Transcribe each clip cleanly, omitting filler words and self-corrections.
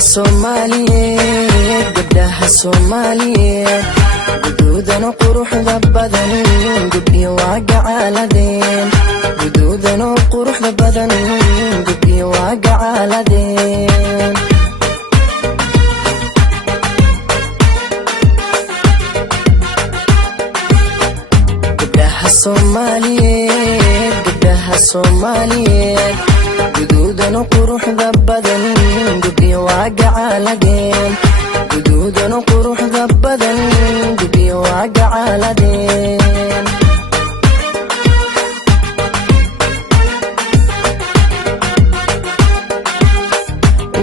Soomaaliyeed gabdhaha Soomaaliyeed guduudana quruxda badan gabdhiyo waa gacaaladeen guduudana quruxda badan gabdhiyo waa gacaaladeen gabdhaha Soomaaliyeed guduudana quruxda badan gabdhiyo waa gacaaladeen guduudana quruxda badan gabdhiyo waa gacaaladeen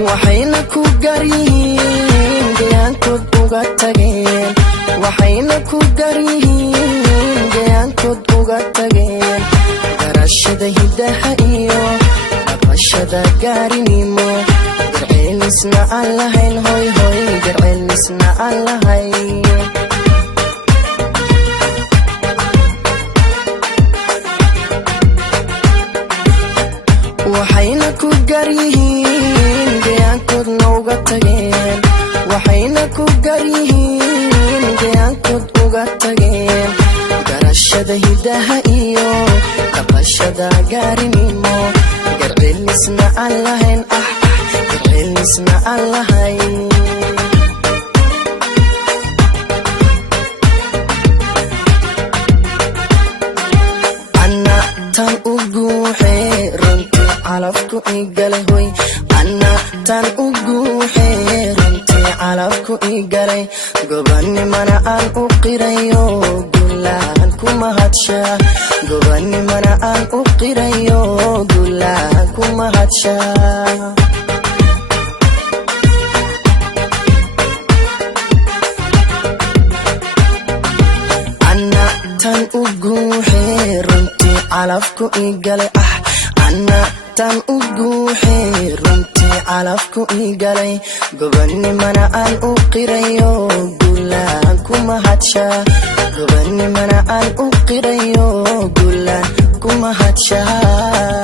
waxayna ku garyihiin gayaankood uga tageen waxayna ku garyihiin gayaankood uga tageen garashada hidaha iyo dhaqashada gaarinimo garceelisna aan lahayn hoy hoy garceelisna aan lahayn waxayna ku garyihiin gayaankoodna uga tageen waxayna ku garyihiin gayaankood uga tageen garashada hidaha iyo dhaqashada gaarinimo garceelisna aan lahayn garceelisna aan lahayn ana tan u guuxee runtii calafku igalay hoy ana tan u guuxee runtii calafku igalay gobanimana aan u qirayo gulaan ku mahadshaa gobanimana aan u qirayo gulaan ku mahadshaa ana tan u guuxee runtii calafku igalay ana tan u guuxee runtii calafku igalay gobanimana aan u qirayo gulaan ku mahadshaa gobanimana aan u qirayo gulaan ku mahadshaa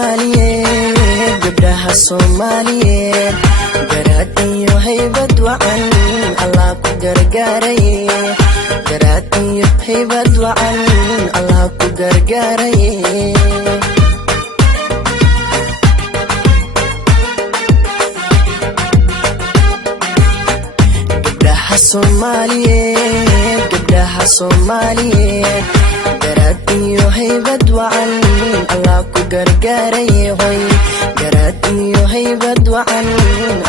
Soomaaliyeed gabdhaha Soomaaliyeed garaad iyo haybad wacan Allah ku gargaaray garaad iyo haybad wacan Allah ku gargaaray gabdhaha Soomaaliyeed garaad iyo haybad wacan Allah ku gargaaray hoy garaad iyo haybad wacan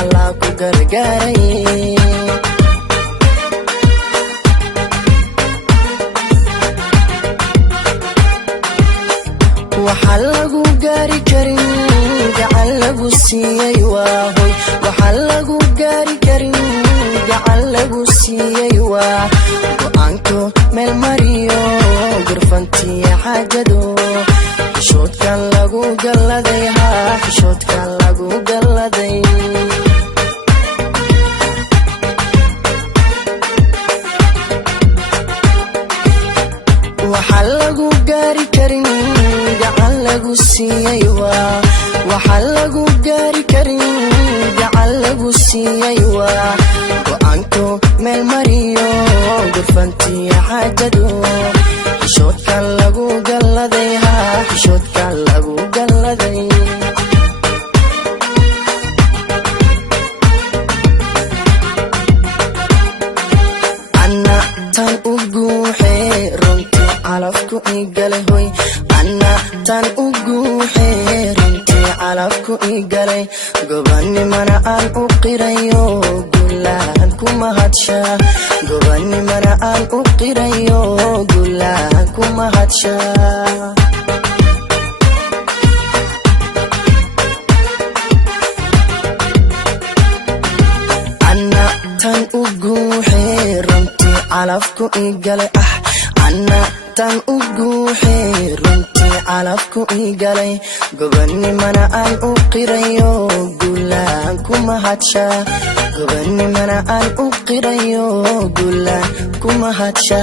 Allah ku gargaaray waxa lagu gaari karin gacan lagu siiyay waa hoy waxa lagu gaari karin gacan lagu siiyay waa go'aanko meel mariyo gurfantiya xaajado xishoodkan lagu galladay xishoodkan lagu galladay waxa lagu gaari karin gacan lagu siiyay waa waxa lagu gaari karin gacan lagu siiyay waa go'aanko meel mariyo gurfantiya xaajado xishoodkan lagu galladay xishoodkan lagu galladay ana tan u guuxee runtii calafku igalay hoy ana tan igalay gobanimana aan u qirayo gulaan kuma hadsha gobanimana aan u qirayo gulaan kuma hadsha tan uguuxe runtii calafku igalay anna tan uguuxe runtii calafku igalay gobanimana aan u qirayo gulaan kuma hadsha gobanimana aan u qirayo gulaan kuma hadsha